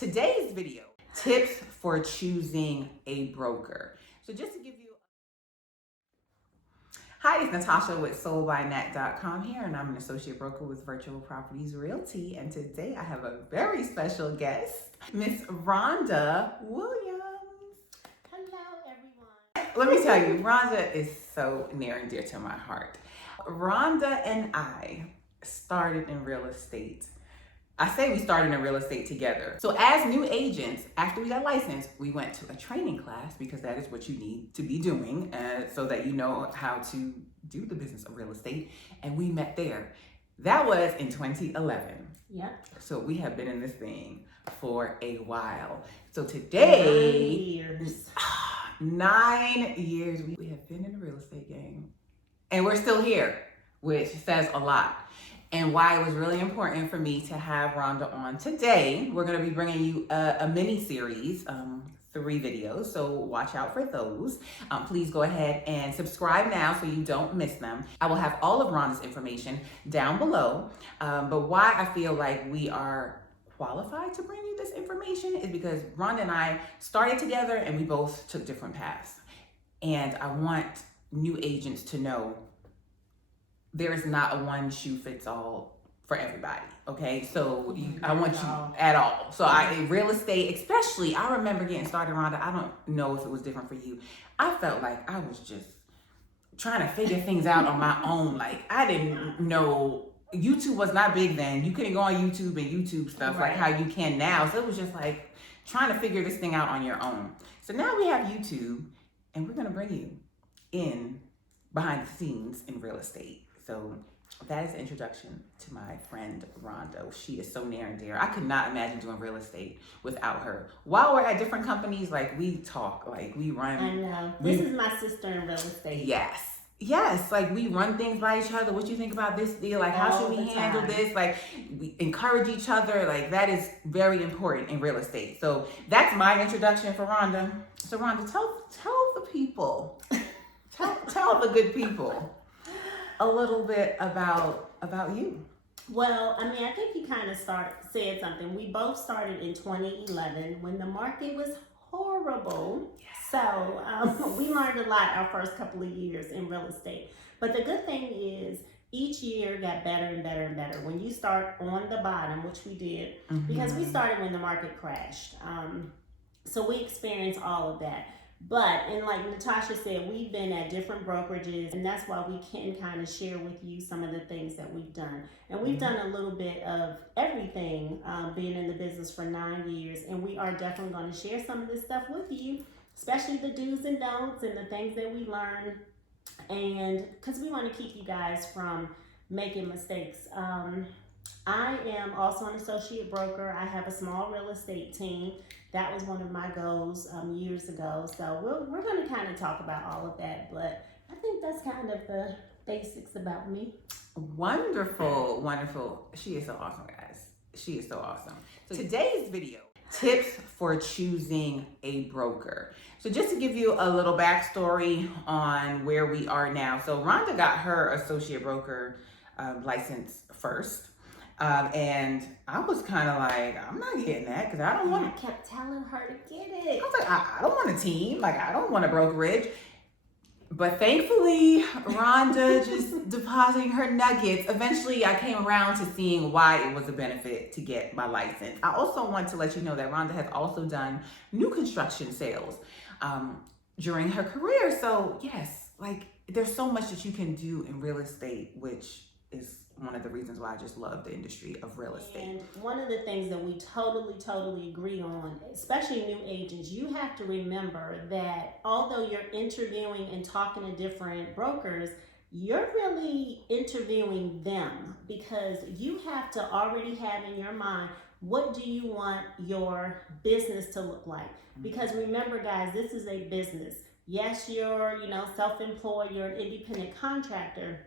Today's video, tips for choosing a broker. So just to give you, hi, it's Natasha with soldbynat.com here, and I'm an associate broker with Virtual Properties Realty. And today I have a very special guest, Miss Rhonda Williams. Hello, everyone. Let me tell you, Rhonda is so near and dear to my heart. Rhonda and I started in real estate. I say we started in real estate together. So as new agents, after we got licensed, we went to a training class because that is what you need to be doing so that you know how to do the business of real estate. And we met there. That was in 2011. Yep. So we have been in this thing for a while. So today, 9 years, we have been in the real estate game. And we're still here, which says a lot. And why it was really important for me to have Rhonda on today. We're gonna be bringing you a mini series, 3 videos, so watch out for those. Please go ahead and subscribe now so you don't miss them. I will have all of Rhonda's information down below, but why I feel like we are qualified to bring you this information is because Rhonda and I started together and we both took different paths. And I want new agents to know there is not a one shoe fits all for everybody, okay? So I want you at all. So real estate, especially, I remember getting started, Rhonda. I don't know if it was different for you. I felt like I was just trying to figure things out on my own. Like I didn't know, YouTube was not big then. You couldn't go on YouTube and YouTube stuff like how you can now. So it was just like trying to figure this thing out on your own. So now we have YouTube and we're gonna bring you in behind the scenes in real estate. So that is the introduction to my friend Rhonda. She is so near and dear. I could not imagine doing real estate without her. While we're at different companies, like we talk, like we run. I know. This is my sister in real estate. Yes, like we run things by each other. What you think about this deal? Like how should we handle this? Like we encourage each other. Like that is very important in real estate. So that's my introduction for Rhonda. So Rhonda, tell the people, tell the good people a little bit about you. Well, I mean, I think you kind of said something. We both started in 2011 when the market was horrible. Yes. So we learned a lot our first couple of years in real estate. But the good thing is each year got better and better and better. When you start on the bottom, which we did, because we started when the market crashed. So we experienced all of that. But, and like Natasha said, we've been at different brokerages, and that's why we can kind of share with you some of the things that we've done. And we've done a little bit of everything, being in the business for 9 years, and we are definitely going to share some of this stuff with you, especially the do's and don'ts and the things that we learned, and because we want to keep you guys from making mistakes. I am also an associate broker. I have a small real estate team. That was one of my goals years ago. So we're going to kind of talk about all of that, but I think that's kind of the basics about me. Wonderful, wonderful. She is so awesome, guys. She is so awesome. So today's video, tips for choosing a broker. So just to give you a little backstory on where we are now. So Rhonda got her associate broker license first. And I was kind of like, I'm not getting that because I don't want I kept telling her to get it. I was like, I don't want a team. Like, I don't want a brokerage. But thankfully, Rhonda just depositing her nuggets. Eventually, I came around to seeing why it was a benefit to get my license. I also want to let you know that Rhonda has also done new construction sales during her career. So yes, like there's so much that you can do in real estate, which is one of the reasons why I just love the industry of real estate. And one of the things that we totally agree on, especially new agents, you have to remember that although you're interviewing and talking to different brokers, you're really interviewing them because you have to already have in your mind, what do you want your business to look like? Because remember, guys, this is a business. Yes, you're, self-employed, you're an independent contractor,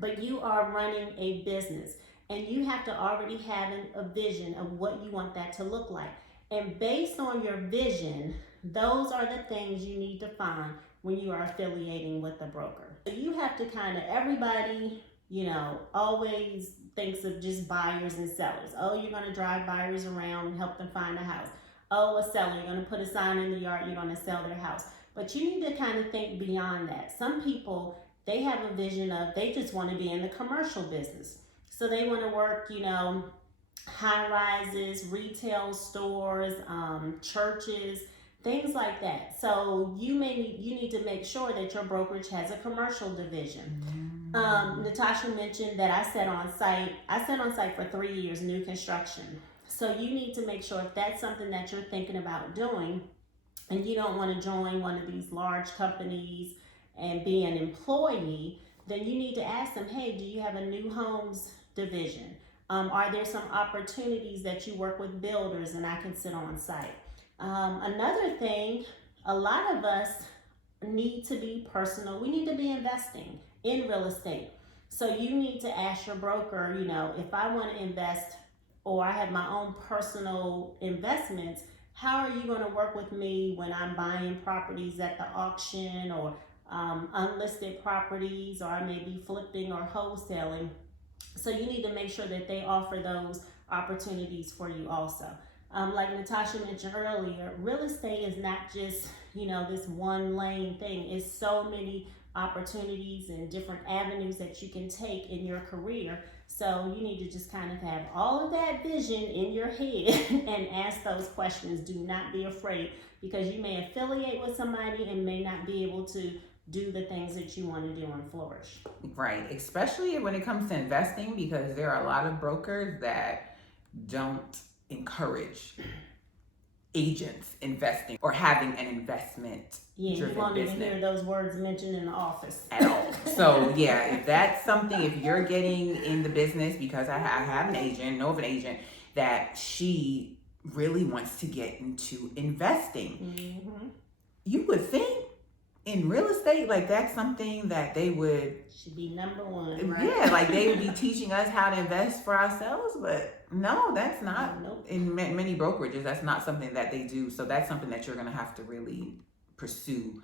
but you are running a business and you have to already have a vision of what you want that to look like. And based on your vision, those are the things you need to find when you are affiliating with a broker. So you have to everybody, always thinks of just buyers and sellers. Oh, you're going to drive buyers around and help them find a house. Oh, a seller, you're going to put a sign in the yard, you're going to sell their house. But you need to kind of think beyond that. Some people, they have a vision of, they just want to be in the commercial business. So they want to work, high rises, retail stores, churches, things like that. So you need to make sure that your brokerage has a commercial division. Natasha mentioned that I sat on site for 3 years, new construction. So you need to make sure if that's something that you're thinking about doing, and you don't want to join one of these large companies and be an employee, then you need to ask them, hey, do you have a new homes division? Are there some opportunities that you work with builders and I can sit on site? Another thing, a lot of us need to be personal. We need to be investing in real estate. So you need to ask your broker, if I want to invest or I have my own personal investments, how are you going to work with me when I'm buying properties at the auction or unlisted properties, or I may be flipping or wholesaling? So you need to make sure that they offer those opportunities for you also. Like Natasha mentioned earlier, real estate is not just, this one lane thing. It's so many opportunities and different avenues that you can take in your career. So you need to just kind of have all of that vision in your head and ask those questions. Do not be afraid, because you may affiliate with somebody and may not be able to do the things that you want to do and flourish. Right, especially when it comes to investing, because there are a lot of brokers that don't encourage agents investing or having an investment You won't even hear those words mentioned in the office at all. So yeah, if that's something, if you're getting in the business, because I have an agent, know of an agent that she really wants to get into investing, you would think in real estate, like that's something that they should be number one, right? Yeah, like they would be teaching us how to invest for ourselves, but no, that's not. Nope. In many brokerages, that's not something that they do. So that's something that you're going to have to really pursue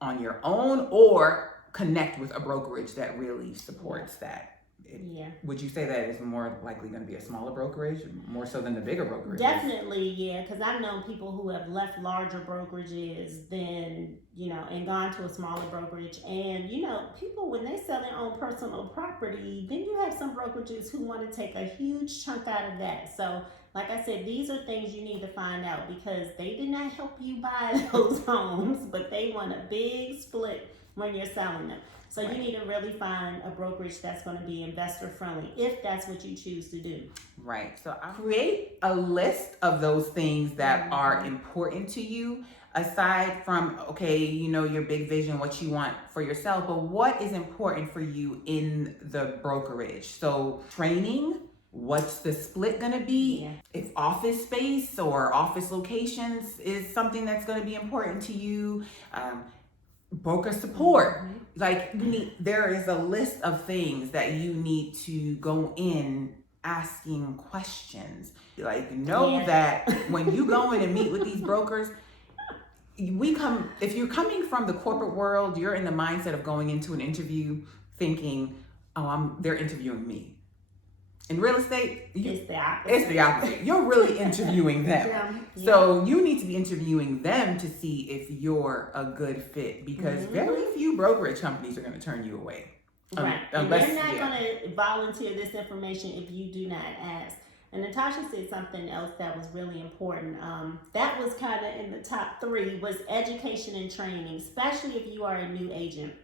on your own, or connect with a brokerage that really supports that. Would you say that it's more likely going to be a smaller brokerage, more so than the bigger brokerages? Definitely, yeah, because I've known people who have left larger brokerages than, and gone to a smaller brokerage. And, people, when they sell their own personal property, then you have some brokerages who want to take a huge chunk out of that. So, like I said, these are things you need to find out, because they did not help you buy those homes, but they want a big split when you're selling them. So you need to really find a brokerage that's going to be investor friendly, if that's what you choose to do. Right. So I create a list of those things that are important to you, aside from, your big vision, what you want for yourself, but what is important for you in the brokerage. So training, what's the split going to be? If office space or office locations is something that's going to be important to you, broker support. Like there is a list of things that you need to go in asking questions. Like that when you go in and meet with these brokers, if you're coming from the corporate world, you're in the mindset of going into an interview thinking, they're interviewing me. In real estate, it's the opposite. You're really interviewing them. So you need to be interviewing them to see if you're a good fit, because very few brokerage companies are going to turn you away. Right. And they're not going to volunteer this information if you do not ask. And Natasha said something else that was really important. That was kind of in the top 3, was education and training, especially if you are a new agent.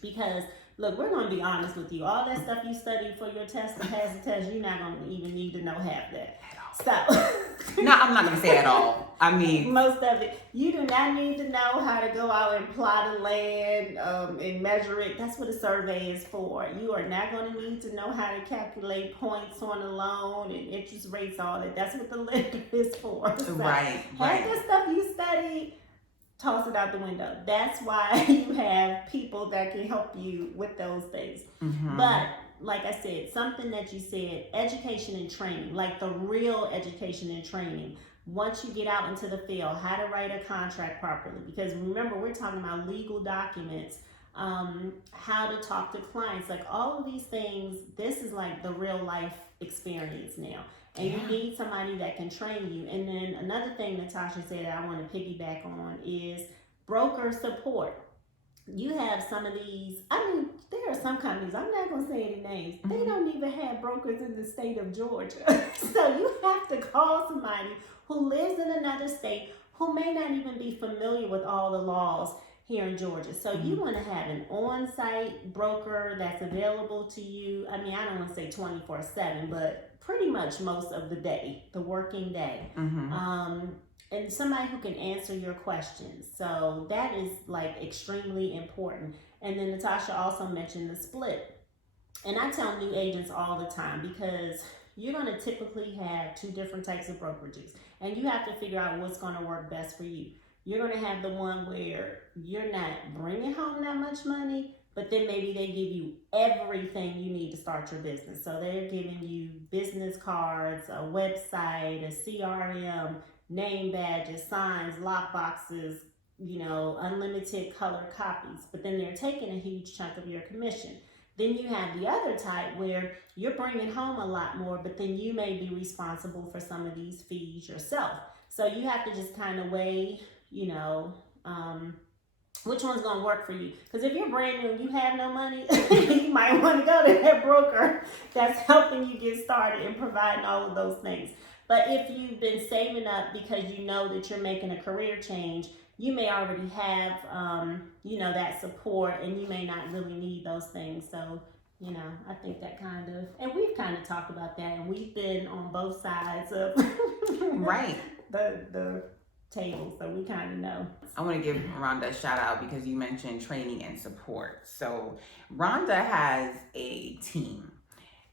Because look, we're going to be honest with you. All that stuff you studied for your test to pass the test, you're not going to even need to know half that. So, no, I'm not going to say at all. I mean, most of it. You do not need to know how to go out and plot a land and measure it. That's what a survey is for. You are not going to need to know how to calculate points on a loan and interest rates, all that. That's what the lender is for. So, right. Half the stuff you studied, toss it out the window. That's why you have people that can help you with those things. But like I said, something that you said, education and training, like the real education and training. Once you get out into the field, how to write a contract properly. Because remember, we're talking about legal documents. how to talk to clients, like all of these things. This is like the real life experience now. And you need somebody that can train you. And then another thing Natasha said that I want to piggyback on is broker support. You have some of these, I mean, there are some companies, I'm not going to say any names, they don't even have brokers in the state of Georgia. So you have to call somebody who lives in another state who may not even be familiar with all the laws here in Georgia. So you want to have an on-site broker that's available to you. I mean, I don't want to say 24/7, but pretty much most of the day, the working day. And somebody who can answer your questions. So that is like extremely important. And then Natasha also mentioned the split. And I tell new agents all the time, because you're going to typically have two different types of brokerages, and you have to figure out what's going to work best for you. You're going to have the one where you're not bringing home that much money, but then maybe they give you everything you need to start your business. So they're giving you business cards, a website, a CRM, name badges, signs, lock boxes, unlimited color copies. But then they're taking a huge chunk of your commission. Then you have the other type where you're bringing home a lot more, but then you may be responsible for some of these fees yourself. So you have to just kind of weigh, which one's going to work for you. Because if you're brand new and you have no money, you might want to go to that broker that's helping you get started and providing all of those things. But if you've been saving up because you know that you're making a career change, you may already have, that support, and you may not really need those things. So, I think that and we've kind of talked about that, and we've been on both sides of right the table, so we kind of know. I want to give Rhonda a shout out because you mentioned training and support. So Rhonda has a team.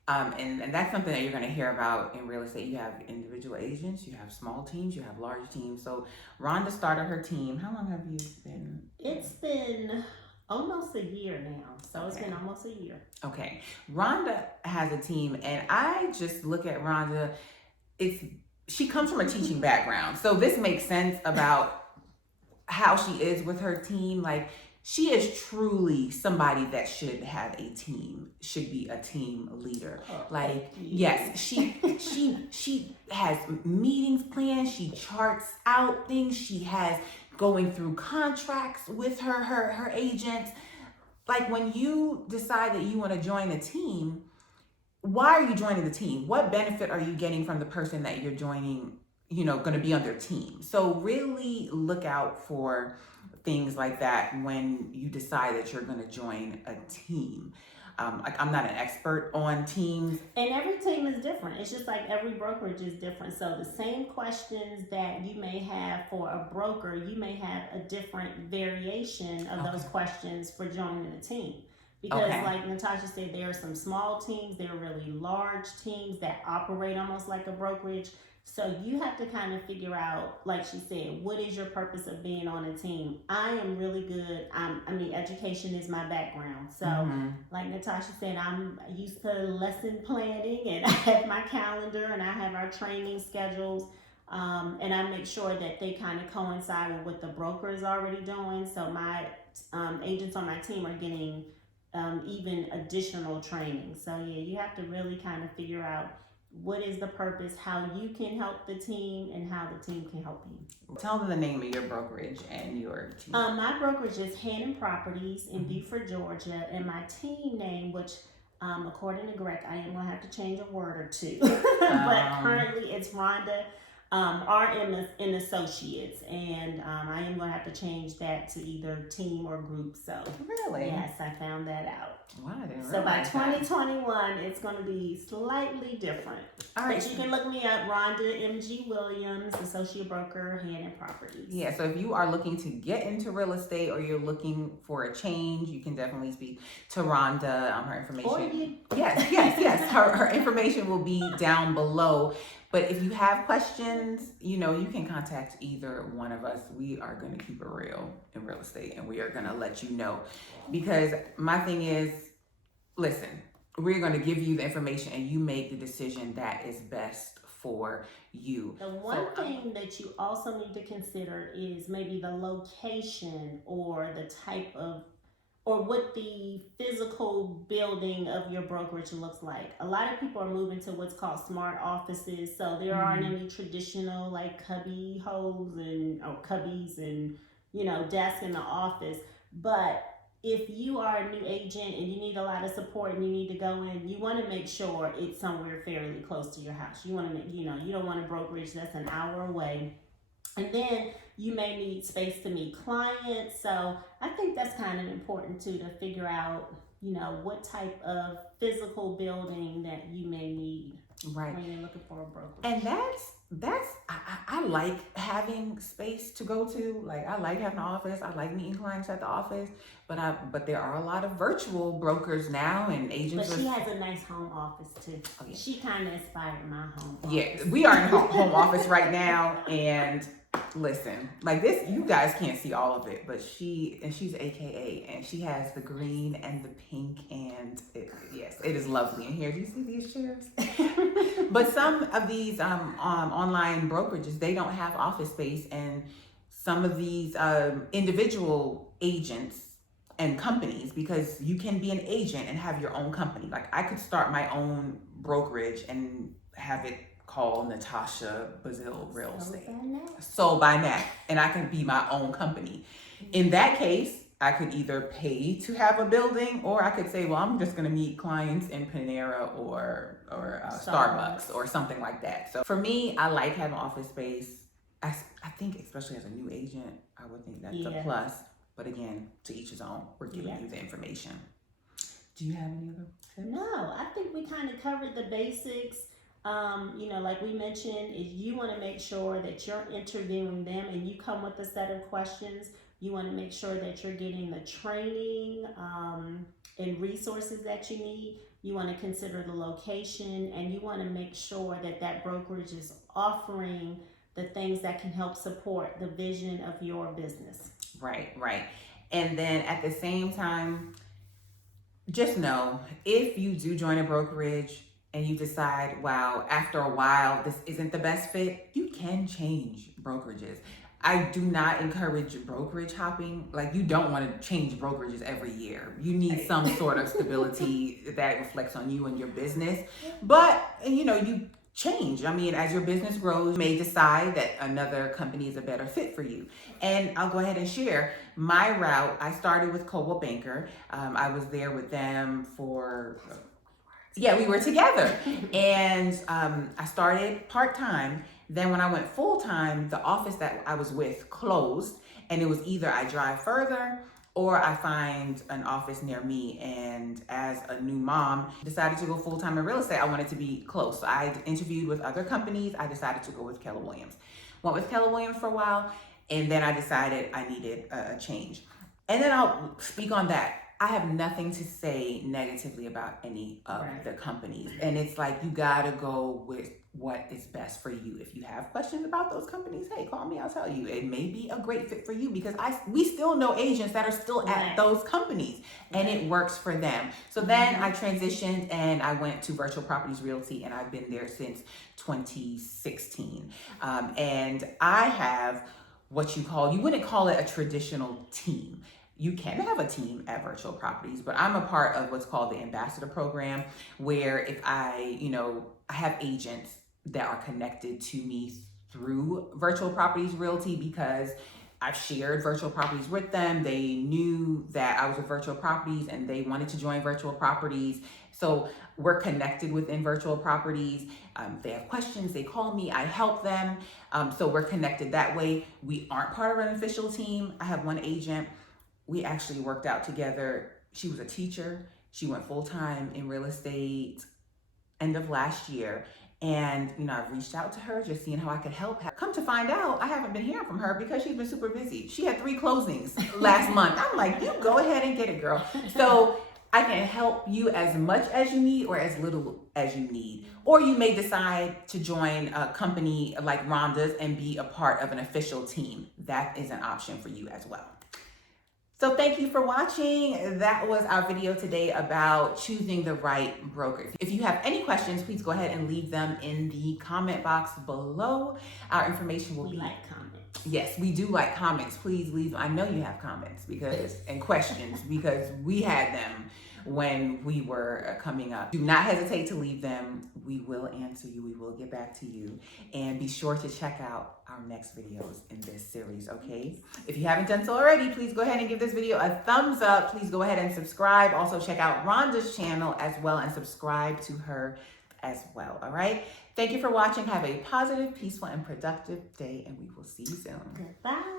And that's something that you're going to hear about in real estate. You have individual agents, you have small teams, you have large teams. So Rhonda started her team. How long have you been? It's been almost a year now. So it's been almost a year. Okay. Rhonda has a team, and I just look at Rhonda. She comes from a teaching background. So this makes sense about how she is with her team. Like, she is truly somebody that should have a team, should be a team leader. Yes, she has meetings planned. She charts out things. She has going through contracts with her agents. Like, when you decide that you want to join a team, why are you joining the team? What benefit are you getting from the person that you're joining, going to be on their team? So really look out for things like that when you decide that you're going to join a team. I'm not an expert on teams. And every team is different. It's just like every brokerage is different. So the same questions that you may have for a broker, you may have a different variation of those questions for joining a team. Because like Natasha said, there are some small teams, there are really large teams that operate almost like a brokerage. So you have to kind of figure out, like she said, what is your purpose of being on a team? I am really good. Education is my background. So like Natasha said, I'm used to lesson planning, and I have my calendar, and I have our training schedules. And I make sure that they kind of coincide with what the broker is already doing. So my agents on my team are getting even additional training. So yeah, you have to really kind of figure out what is the purpose, how you can help the team, and how the team can help you. Tell them the name of your brokerage and your team. My brokerage is Hannon Properties in Beaufort, Georgia, and my team name, which according to Greg, I am going to have to change a word or two, but currently it's Rhonda RM and Associates, and I am going to have to change that to either team or group. So really, yes, I found that out. Wow, I didn't so by realize 2021, it's going to be slightly different. All right, but you can look me up, Rhonda M.G. Williams, associate broker, Hannon Properties. Yeah, so if you are looking to get into real estate, or you're looking for a change, you can definitely speak to Rhonda. Her information. Or you. Yes. Her information will be down below. But if you have questions, you can contact either one of us. We are going to keep it real in real estate, and we are going to let you know. Because my thing is, listen, we're going to give you the information, and you make the decision that is best for you. The one thing that you also need to consider is maybe the location or the type of or what the physical building of your brokerage looks like. A lot of people are moving to what's called smart offices, so there aren't any traditional like cubby holes and or cubbies and desk in the office. But if you are a new agent and you need a lot of support and you need to go in, you want to make sure it's somewhere fairly close to your house. You want to make, you don't want a brokerage that's an hour away. And then you may need space to meet clients. So I think that's kind of important too, to figure out, what type of physical building that you may need when you're looking for a brokerage. And I like having space to go to. Like, I like having an office. I like meeting clients at the office. But there are a lot of virtual brokers now and agents. But she has a nice home office too. Oh, yeah. She kind of inspired my home office. Yeah, we are in home office right now, and listen, like this, you guys can't see all of it, but she's AKA, and she has the green and the pink, and yes, it is lovely in here. Do you see these chairs? But some of these online brokerages, they don't have office space, and some of these individual agents and companies, because you can be an agent and have your own company. Like, I could start my own brokerage and have it called Natasha Real Estate. Sold by Nat, and I could be my own company. In that case, I could either pay to have a building, or I could say, well, I'm just going to meet clients in Panera or Starbucks or something like that. So for me, I like having office space. I think, especially as a new agent, I would think that's a plus. But again, to each his own. We're giving you the information. Do you have any other tips? No, I think we kind of covered the basics. Like we mentioned, is you want to make sure that you're interviewing them and you come with a set of questions. You want to make sure that you're getting the training and resources that you need. You want to consider the location, and you want to make sure that that brokerage is offering the things that can help support the vision of your business. Right. And then at the same time, just know, if you do join a brokerage and you decide, wow, after a while, this isn't the best fit, you can change brokerages. I do not encourage brokerage hopping. Like, you don't want to change brokerages every year. You need some sort of stability that reflects on you and your business. But, you change. I mean, as your business grows, you may decide that another company is a better fit for you. And I'll go ahead and share my route. I started with Coldwell Banker. I was there with them for... we were together. And I started part-time. Then when I went full-time, the office that I was with closed, and it was either I drive further or I find an office near me. And as a new mom, decided to go full-time in real estate. I wanted to be close. So I interviewed with other companies. I decided to go with Keller Williams. Went with Keller Williams for a while, and then I decided I needed a change. And then I'll speak on that. I have nothing to say negatively about any of the companies. And it's like, you gotta go with what is best for you. If you have questions about those companies, hey, call me, I'll tell you. It may be a great fit for you, because we still know agents that are still at those companies, and it works for them. So then I transitioned and I went to Virtual Properties Realty, and I've been there since 2016. And I have what you wouldn't call it a traditional team. You can have a team at Virtual Properties, but I'm a part of what's called the Ambassador Program, where if I have agents that are connected to me through Virtual Properties Realty, because I've shared Virtual Properties with them. They knew that I was with Virtual Properties and they wanted to join Virtual Properties. So we're connected within Virtual Properties. They have questions, they call me, I help them. So we're connected that way. We aren't part of an official team. I have one agent. We actually worked out together. She was a teacher. She went full-time in real estate end of last year. And, I've reached out to her, just seeing how I could help her. Come to find out, I haven't been hearing from her because she's been super busy. She had 3 closings last month. I'm like, you go ahead and get it, girl. So I can help you as much as you need or as little as you need. Or you may decide to join a company like Rhonda's and be a part of an official team. That is an option for you as well. So thank you for watching. That was our video today about choosing the right broker. If you have any questions, please go ahead and leave them in the comment box below. Our information will be... like comments. Yes, we do like comments. Please leave. I know you have comments and questions because we had them when we were coming up. Do not hesitate to leave them. We will answer you. We will get back to you. And be sure to check out our next videos in this series, okay? If you haven't done so already, please go ahead and give this video a thumbs up. Please go ahead and subscribe. Also check out Rhonda's channel as well and subscribe to her as well, all right? Thank you for watching. Have a positive, peaceful, and productive day, and we will see you soon. Goodbye.